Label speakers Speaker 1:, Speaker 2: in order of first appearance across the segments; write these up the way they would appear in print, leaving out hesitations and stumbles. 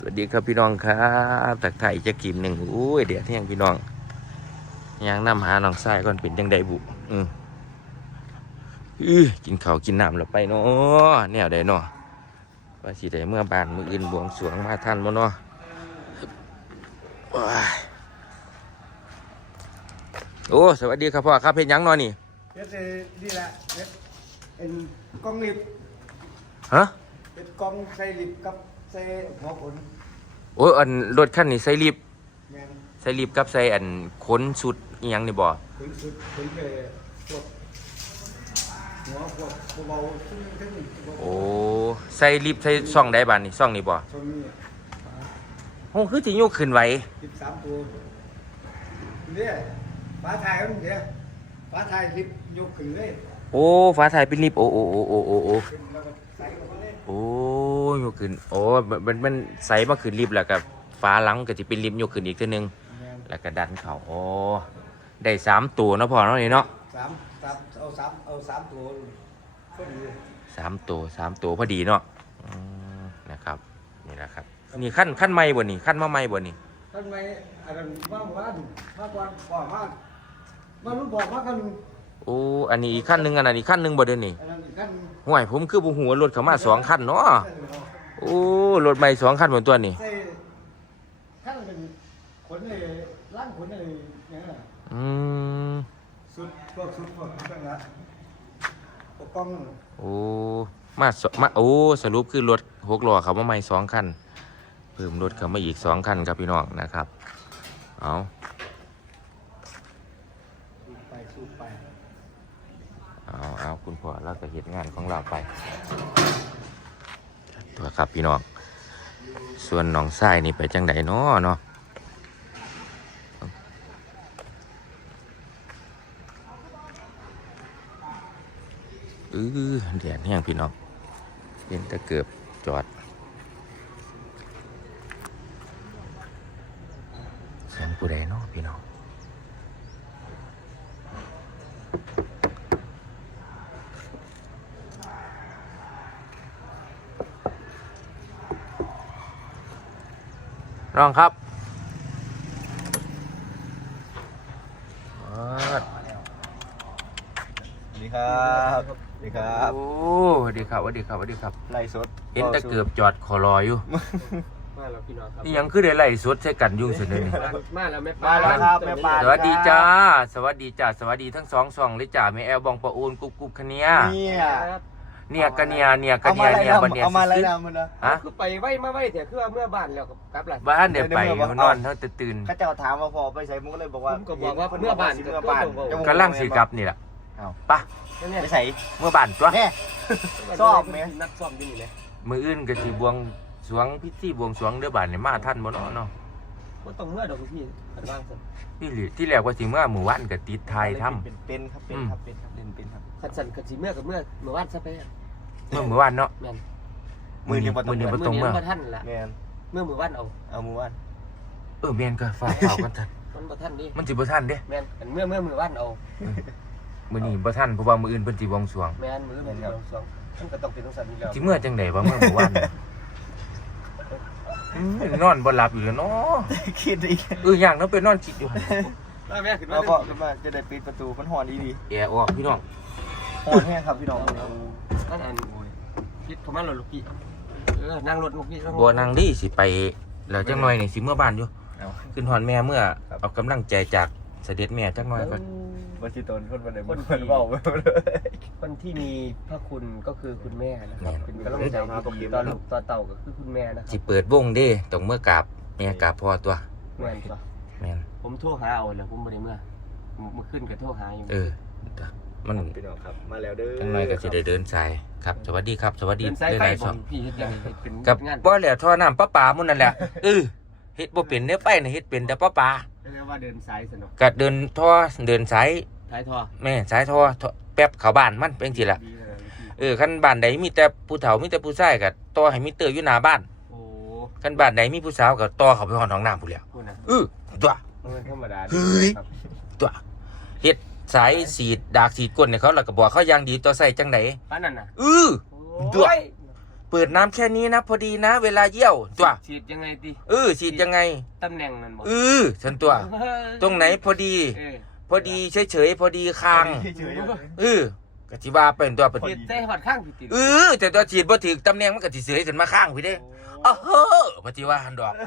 Speaker 1: สวัสดีครับพี่น้องครับตักไทยจะกินหนึ่งอุ้ยเดี๋ยวเที่ยงพี่น้องยังนำหาน้องทรายก่อนเป็นยังไดบุกินข้าวกินน้ำแล้วไปเนาะแนวใดเนาะว่าสิได้เมื่อบานมืออื่นบวงสรวงมาทันบ่เนาะว้ายโอ้สวัสดีครับพ่อครับเพชรยังเนาะนี่
Speaker 2: เพชรนี่แหละเพชรเป็นกล้องลิฟต์
Speaker 1: ฮะ
Speaker 2: เป็นกล้องใส่ลิฟต์กับใส่หัวขน
Speaker 1: โอ้อันรถคันนี้ใส่ลิฟต์
Speaker 2: แมน
Speaker 1: ใส่ลิฟต์กับใส่อันขนสุดอีหยังนี่บ่
Speaker 2: ขนสุดขนไปพวกหัวพวกเบาๆซึ่ง
Speaker 1: โอ้ใส่ลิฟต์ใส่ช่องใดบานนี่ช่องนี้บ่
Speaker 2: ช่วงนี้
Speaker 1: โอ้คือสิยกขึ้นไหว
Speaker 2: 13ตัวเนี่ยฟ้าไทยมันเนี่ยฟ้าไทยลิฟต์ยกขึ้นเลย
Speaker 1: โอ้ฟ้าถ่ายเป็นลิฟต์โอ้
Speaker 2: ขึ้นแล้วก็ใส่ลงมาเลย
Speaker 1: โอ้ยกขึ้นโอ้มันใส่มาขึ้นลิฟต์แล้วก็ฟ้าหลังก็จะเป็นลิฟต์ยกขึ้นอีกทีนึงแล้วก็ดันเข่าโอ้ได้3ตัวเนาะพ่อเนาะนี่เนาะ
Speaker 2: เอาสามตัวพอดี
Speaker 1: 3ตัวพอดีเนาะนะครับนี่แหละครับนี่ขั้นใหม่บ่นี่ขั้นมาใหม่บ่นี่
Speaker 2: ท่านไม่อันนั้นมากกว่าบอกมารู้บอกกัน
Speaker 1: โอ้อันนี้อีกขั้นหนึงอันนั้นอีกขั้นหนึงบ่เด้อนี่ห่วยผมคือบ่ฮู้ว่ารถเข้ามา2คันเนาะโอ้รถใหม่2คันบนตัวนี่
Speaker 2: ขั้นเป็นขนเลยล้างขนเลยเนี่ยสุดพวกตั้งละปกป้อง
Speaker 1: โอ้มาโอ้สรุปคือรถ6ล้อเขามาใหม่2คันเพิ่มรถเข้ามาอีก2คันครับพี่น้องนะครับเอา
Speaker 2: สู้ไป
Speaker 1: เอาคุณพ่อเราจะเฮ็ดงานของเราไปตัวครับพี่น้องส่วนน้องทรายนี่ไปจังไดเนาะเดี๋ยวแห้งพี่น้องเป็นตะเกือบจอดเสียงผู้ใดเนาะพี่น้องน้องครับ
Speaker 2: สวัสดีครับสวัสดีครับ
Speaker 1: โอ้สวัสดีครับ
Speaker 2: ไล่สด
Speaker 1: เห็นตะเกือบจอดขอรออยู่
Speaker 3: มาแล้วพี่น้องครับ
Speaker 1: นี่ยังคือได้ไล่สดใช้กันยุ่งเสร็จเลยนี่
Speaker 3: มาแล้วแม่
Speaker 2: มาแล้วครับแม่ปา
Speaker 1: สวัสดีจ้าสวัสดีทั้ง2 ช่องเลยจ้าแม่แอลบองปะอูนกุบคะเนียเนี่ยกะเนียบัดเนี่ย
Speaker 2: เอามาอะไรนะมัน
Speaker 1: ฮะ
Speaker 3: คือไปไว้มาไว้เถอะคือว่าเมื่อบ้านแล้วกลับหลัง
Speaker 1: บ้านเดี๋ยวไปนอนเท่าตื่น
Speaker 2: เขาจะถามว่าพอไปใส่มุกเลยบอกว่า
Speaker 3: ก็บอกว่าเมื่อบ้าน
Speaker 1: กำลังสีกลับนี่แหละปะ
Speaker 2: ไปใส่
Speaker 1: เมื่อบ้านตัว
Speaker 2: ชอบไหม
Speaker 3: นักซ้อมที่นี่เลย
Speaker 1: มืออื่นก็สิบวงสรวงพิธีบวงสรวงเด้อบ้านนี่มาทันบ่เนาะ
Speaker 3: ก็ต้องเมื่อดอกพี่อันว่างสิ
Speaker 1: ที่แรกว่าสิเมื่อหมู่บ้านก็ติดไทยทำ
Speaker 2: เป็นครับครับ
Speaker 3: ขัดสันขัดสีเมื่อกับเมื่อวันซะไป
Speaker 1: เมื่อวานเนาะมือนี้บ่ต้องเมื่อ
Speaker 3: ท่านละเมื่อวัน
Speaker 2: เอามือวัน
Speaker 1: แม่นก็ฝากกันทัน
Speaker 3: มันบ่ทันดิ
Speaker 1: มันสิบ่ทันเด้
Speaker 3: แม่นเมื่อวันเอา
Speaker 1: มื้อนี้บ่ทันเพราะว่ามื้ออื่นเพิ่นสิบวงสรวง
Speaker 3: แม่นมื้ออื่นบวงสรวงมันก็ต้องเป็นต้องสั่นอยู่แล้ว
Speaker 1: สิเมื่อจังได๋ว่าเมื่อวานนอนบ่หลับอยู่แล้วเนาะ
Speaker 2: คิดอีก
Speaker 1: อย่างนั้นไปนอนคิดอยู่
Speaker 3: แม่ขึ้น
Speaker 2: มาจะได้ปิดประตูมันหอนดี
Speaker 1: แอร์ออกพี่น้อง
Speaker 2: หอนแห้งครับพี่น้อง
Speaker 3: อันคิดเขามาลูกพี่นั่งรถลูกพี่
Speaker 1: บ่นั่งดิสิไปแล้วจังหน่อยนี่สิเมื่อบ้านอยู่ขึ้นหอนแม่เมื่อเอากำลังใจจากเสด็จแม่จังหน่อยก่อน
Speaker 2: บ่สิตนคนบ่ได้
Speaker 3: คนคนที่มีพระคุณก็คือคุณแม่นะครับเป็นกำลังใจที่ตอนลูกตอนเต่าก็คือคุณแม่นะครับ
Speaker 1: สิเปิดวงเด้ต้องเมื่อกราบแม่กราบพ่อตัว
Speaker 3: แม่นตัว
Speaker 1: แม่น
Speaker 3: ผมโทรหาเอาแล้วผมบ่ได้เมื่อขึ้นก็โทรหาอยู่
Speaker 1: มัน
Speaker 2: พี่น้องครับมาแล้วเด้อ
Speaker 1: จังหน่อยก็สิได้เดินสายครับสวัสดีครับสวัสดี
Speaker 3: หลายๆช่องพี่เฮ็ดยังเป็น
Speaker 1: งานบ่แล้วท่อน้ำประปามุ่นนั่นแหละเฮ็ดบ่เป็นเด้อไปน่ะเฮ็ดเป็นแต่ประปา
Speaker 3: เรียกว่าเดินสายสนุก
Speaker 1: ก็เดินท่อเดินสาย
Speaker 3: ท่อ
Speaker 1: แม่สายท่อแป๊บเข้าบ้านมันเป็นจังซี่ล่ะคันบ้านใดมีแต่ผู้เฒ่ามีแต่ผู้ชายก็ต่อให้มีเตออยู่หน้าบ้าน
Speaker 3: โอ้
Speaker 1: คันบ้านใดมีผู้สาวก็ต่อเข้าไปห้องน้ำพุ่นแล้วตัว
Speaker 3: มันธรรมดา
Speaker 1: ตัวเฮ็ดสายสีดดากสีดก้นให้เขาแล้วก็บอกเขาอย่างดีต่อใส่จังได๋
Speaker 3: ปานนั้นน่ะ
Speaker 1: ตัวเปิดน้ำแค่นี้นะพอดีนะ เวลาเยี่ยวตัว
Speaker 3: ฉีดยังไงดิ
Speaker 1: ฉีดยังไง
Speaker 3: ตำแหน่งมันบอก
Speaker 1: ฉันตัว ตรงไหนพอดี พอดีเฉยๆพอดีคาง
Speaker 2: เฉย
Speaker 1: กะทิว่าเป็นตัวพอ
Speaker 3: ฉี
Speaker 1: ดี
Speaker 3: ดใจหอดข้างผิดติ
Speaker 1: แต่ตัวฉีดพอถึงตำแหน่งมันกะทิเสยขึ้นมาข้างพี่เด้ปฏิว่าหันดอก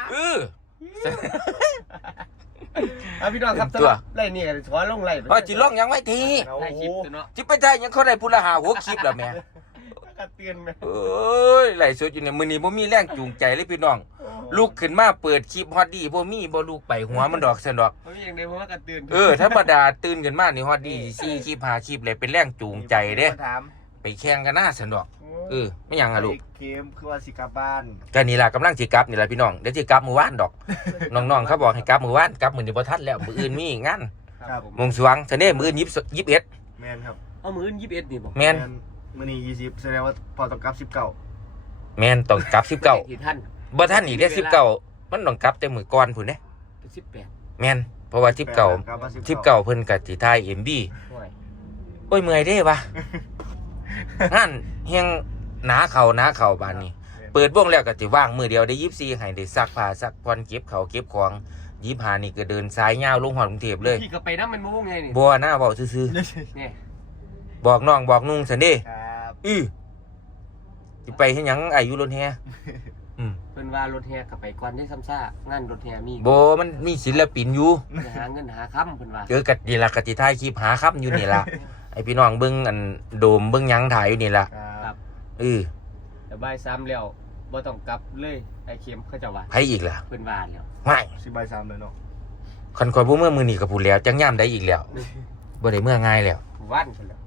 Speaker 3: พี่น้องครับ
Speaker 1: ตัว
Speaker 3: ไล่นี่กันถอนลงไล่
Speaker 1: จิล่องยังไว้ที
Speaker 3: ถ่ายคลิปเนาะ
Speaker 1: จิไปได้ยังเขาได้พูละหาหัวคลิปแล้วแม่
Speaker 3: กระเตือนไหม
Speaker 1: ไหลสดอยู่เนี่ยมื้อนี้บ่มีแรงจูงใจเลยพี่น้องลุกขึ้นมาเปิดคลิปฮอตดีบ่มีบ่ลูกไปหัวมันดอกซั่นดอก
Speaker 3: เพราะอย่างเดียวผมว่ากระเตือน
Speaker 1: ธรรมดาตื่นขึ้นมานี่ฮอตดี4คลิป5คลิปเลยเป็นแรงจูงใจเด้
Speaker 2: ถาม
Speaker 1: ไปแข่งกันหน้าซั่นดอกไม่หยังอ่ะลูก
Speaker 2: เกมคือว่าสิกลับบ้าน
Speaker 1: ก็นี่ล่ะกำลังสิกลับนี่ล่ะพี่น้องเดี๋ยวสิกลับมื้อวานดอก น้องๆเขาบอกให้กลับมื้อวานกลับมื้อนี้บ่ทันแล้วมื้ออื่นมีงาน
Speaker 2: ครับ
Speaker 1: วงสรวงซั่นเด้มื้ออื่น21
Speaker 2: แมนครับ
Speaker 3: เอามือ21นี่บอก
Speaker 1: แม่น
Speaker 2: มื้อนี้20แสดงว่าพอต้องกลับ19
Speaker 1: แม่นต้องกลับ19
Speaker 3: ที่ท่าน
Speaker 1: บ่ทันอีกเด้19มันต้องกลับแต่มื้อก่อนพุ่นเด้
Speaker 3: 18
Speaker 1: แม่นเพราะว่า19 19เพิ่นก็สิถ่าย MV โอ้ยเมื่อยเด้วะ งานเฮียงหนาเข่าบานนี้ เปิดวงแล้วก็สิว่างมือเดียวได้24ให้ได้ซักผ้าซักผ่อนเก็บข้าวเก็บของ25นี่ก็เดินสายยาวลงฮอดกรุงเทพเลย
Speaker 3: พี่ก็ไปน้ำมันมุ่งไงนี่
Speaker 1: บ่หน้าเว้าซื่อ
Speaker 3: เนี่ย
Speaker 1: ๆบอกน้องบอกนุ่งซั่นเด้
Speaker 2: ครับ
Speaker 1: สิไปเฮ็ดหยังอายุรถแฮอืม
Speaker 3: เป็นว่ารถแห่กับไปก่อนได้ซ้ำซ่างานรถแห่มี
Speaker 1: บ่มันมีศิลปินอยู่
Speaker 3: หาเงินหาค้ำเป็นว่า
Speaker 1: กันี่ล่ะก็สิถ่ายคลิปหาครับอยู่นี่ล่ะ ไอพี่น้องเบิ่งอันโดมเบิ่งหยังถ่ายอยู่นี่ล่ะ
Speaker 2: ครับ
Speaker 3: แต่บ่าย3แล้วบ่ต้องกลับเลยไอ้เข็มเขาจะว่า
Speaker 1: ไผอีกล่ะ
Speaker 3: เพิ่นว่าแล้ว
Speaker 1: ไม่
Speaker 2: 10:03เลยเนาะ
Speaker 1: คันข่อยบ่เมื่อมื้อนี้ก็พูดแล้วจังยามได้อีกแล้วบ่ได้เมื่อง่ายแล้ว
Speaker 3: วันเพิ่นแล้ว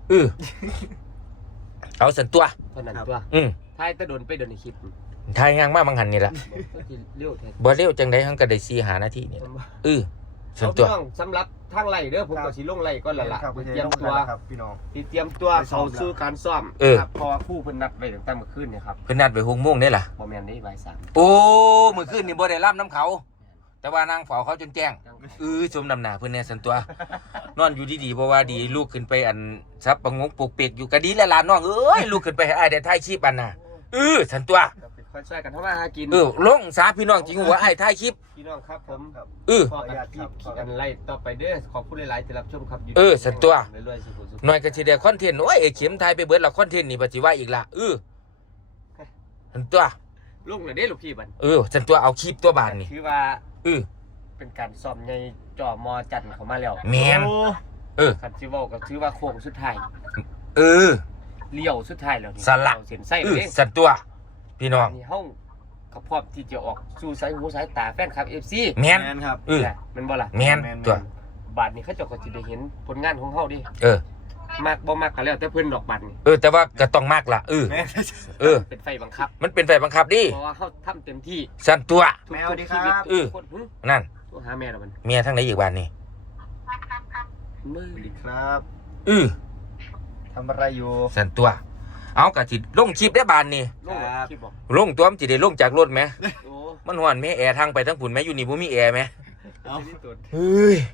Speaker 1: เอาสันตัว
Speaker 3: เท่านั้นตัว ถ่ายแต่โดนไปโดนในคลิป
Speaker 1: ถ่ายยางมาบางหันนี่ล่ะ
Speaker 3: ก็สิเร็วแท้
Speaker 1: บ่เร็วจังได๋หังก็ได้4-5นาทีนี่ล่ะสัน
Speaker 3: เอา
Speaker 1: ตัว
Speaker 3: พี่น้องสำหรับทางไล่เด้อผมก็สิลงไล่ก่อนแล้วล่ะ
Speaker 2: ครับ
Speaker 3: เตรียมตัว
Speaker 2: ครับพี่น้อง
Speaker 3: เตรียมตัวเข้าสู่การซ้อม ครับเพราะว่าครู่เพิ่นนัดไว้ตั้งแต่เมื่อคืนเนี่ยครับ
Speaker 1: เพิ่นนัดไว้6:00 นนี่ล่ะ
Speaker 3: บ่แม่นได้บ่าย3
Speaker 1: โอ้มื้อคืนนี่บ่ได้รับน้ำเขา แต่ว่านางเฝ้าเขาจนแจ้งชมนำหน้าเพิ่นแน่สันตัว นอนอยู่ดีๆเพราะว่าดีลูกขึ้นไปอันซับประงกปลูกเป็กอยู่ก็ดีแล้วล่ะน้องเอ้ยลูกขึ้นไปให้อ้ายได้ถ่ายคลิปอันน่ะสันตัว
Speaker 3: ค่อยช่วยกันทำมาหากิน
Speaker 1: ลงสาพี่น้องจริงหัวอ้ายถ่ายคลิป
Speaker 3: พี่น้องครับผม
Speaker 2: ข
Speaker 3: ข
Speaker 2: อ
Speaker 3: อ
Speaker 2: อนุญาตครับ
Speaker 3: กันไล่ต่อไปเด้อขอบคุณหลายๆที่รับชมครับ
Speaker 1: สัตว์ตัว
Speaker 3: เรื่อยๆสุข
Speaker 1: หน่อยก็สิได้คอนเทนต์โอ้ยไอ้เข็มถ่ายไปเบิดแล้วคอนเทนต์นี่ปฏิว่าอีกล่ะสันตัว
Speaker 3: ๆลุงน่ะเด้ลูกพี่บัด
Speaker 1: สันตัวเอาคลิปตัวบานนี่
Speaker 3: ถือว่า เป็นการซ้อมในจอมอจันทร์เข้ามาแล้ว
Speaker 1: แม่น
Speaker 3: คันสิเว้าก็ถือว่าโค้งสุดท้าย เลี้ยวสุดท้ายแล้วนี่
Speaker 1: สละ
Speaker 3: เส้นไส้เด้
Speaker 1: สันตัวพี่น้อง
Speaker 3: นี่เฮาก็พร้อมที่จะออกสู่สายหูสายตาแฟนคลับ FC
Speaker 1: แม่น
Speaker 2: แมนครับ
Speaker 3: แม่นบ่ล่ะ
Speaker 1: แม่นตัว
Speaker 3: บาดนี้เขาเจ้าก็สิได้เห็นผลงานของเฮาดิ มักบ่มักก็แล้วแต่เพิ่นดอกบัดนี่
Speaker 1: แต่ว่าก็ต้องมากล่ะ
Speaker 2: แมน
Speaker 3: เป็นไฟบังคับ
Speaker 1: มันเป็นไฟบังคับดิ
Speaker 3: เพราะว่าเฮาทำเต็มที่
Speaker 1: สันตัว
Speaker 3: ทุก
Speaker 2: แมวดีครับ
Speaker 3: ทุกคนหึ
Speaker 1: นั่น
Speaker 3: โทรหาแม่แล้วมัน
Speaker 1: เมียทั้งไหนอีกบ้านนี่
Speaker 3: มือ
Speaker 2: สวัสดีครับ ทำอะไรอยู่
Speaker 1: สันตัว เอากะสิลงคลิปได้บานนี่
Speaker 3: ลงคลิปบอก
Speaker 1: ลงตัวมันสิได้ลงจากรถไหม
Speaker 3: โอ้
Speaker 1: มันฮ้อนแม่แอร์ทางไปทั้งผุนแม่อยู่นี่บ่มีแอร์ไหม
Speaker 3: เอาที่สุด
Speaker 1: เฮ้ย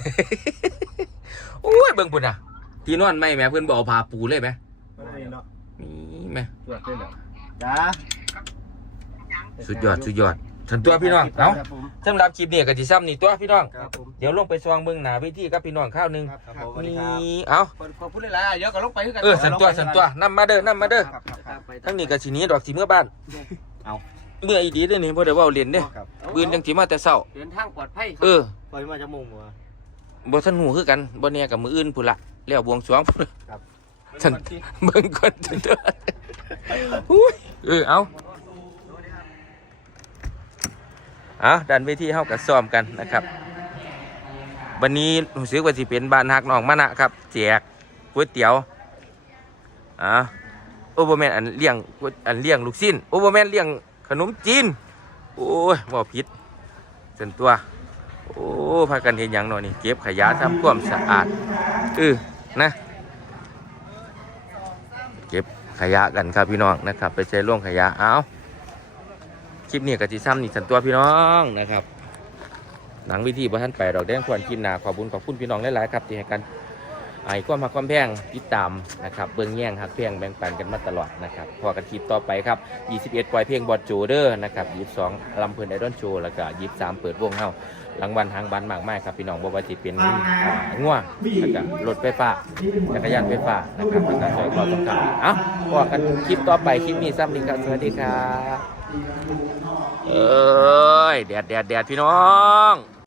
Speaker 1: โอ้ยเบิ่งพุ่นน่ะ ที่นอนไม่แม่เพิ่นบ่เอาผ้าปูเลยไหม
Speaker 2: ไม่ได้เนาะ
Speaker 1: นี่แม่
Speaker 3: ตรวจด้วยเหรอ
Speaker 2: จ้า
Speaker 1: สุดยอดสันตัวพี่น้องเอ้า
Speaker 3: ครับผม
Speaker 1: สำหรับคลิปนี้ก็สิซ้ำนี่ตัวพี่น้อง
Speaker 3: ครับผม
Speaker 1: เดี๋ยวลงไปซองเบิ่งหน้าเวทีกับพี่น้องข้าวหนึง
Speaker 2: ครับผมสวัสดี
Speaker 1: นี่
Speaker 2: ครับ
Speaker 1: เอ้า
Speaker 3: ขอบคุณหลายๆเดี๋ยวก็ลงไปคือกัน
Speaker 1: สันตัวนำมาเด้อนำมาเด้อ
Speaker 2: ครับครับ
Speaker 1: ทั้งนี้ก็สิหนี้ดอกสิเมื่อบ้าน
Speaker 2: เอา
Speaker 1: เมื่ออีดีเด้อนี่บ่ได้เว้าเล่นเด้
Speaker 2: ครับ
Speaker 1: ปืนจังสิมาแต่เช้า
Speaker 3: เดินทางปลอดภัยครั
Speaker 2: ปล่อยมาจะมุงวะ
Speaker 1: บ่ทันหูคือกันบ่แน่กับมื้ออื่นพุ่นละแล้วบวงสรวงพุ่นล่ะ
Speaker 2: ครับ
Speaker 1: ฉัน เบิ่งก่อนเด้ออุ้ยเอาดันเวทีเฮาก็ซ้อมกันนะครับวันนี้รู้สึกว่าสิเป็นบ้านฮักน้องมะนะครับแจกก๋วยเตี๋ยวบ่แม่นอันเลี้ยงลูกชิ้นบ่แม่นเลี้ยงขนมจีนโอ้ยบ่ผิดส่วนตัวโอ้พากันเฮ็ดหยังเนาะนี่เก็บขยะทำความสะอาดนะเก็บขยะกันครับพี่น้องนะครับไปใช้ร่วมขยะคลิปนี้ก็สิซ้ำนี่ส่วนตัวพี่น้องนะครับหนังวิธีบ่ทันไปดอกแดงควรกินหนาขอบคุณพี่น้องหลายๆครับที่ให้กันไอ้ความหักความแพงติดตามนะครับเบิ่งแย่งหักแพงแบ่งปันกันมาตลอดนะครับพอกันคลิปต่อไปครับ21ปล่อยเพลงบอดโจเดอร์นะครับ22ลำเพลินไอดอลโชว์แล้วก็23เปิดวงเฮารางวัลทางบ้านมากมายครับพี่น้องบ่ว่าสิเป็นงัวแล้วก็รถไฟฟ้าจักรยานไฟฟ้านะครับแล้วก็ซอยคอต้องการเอ้าพอกันคลิปต่อไปคลิปนี้ซ้ำนี้ครับสวัสดีครับเอ้ยแดดพี่น้อง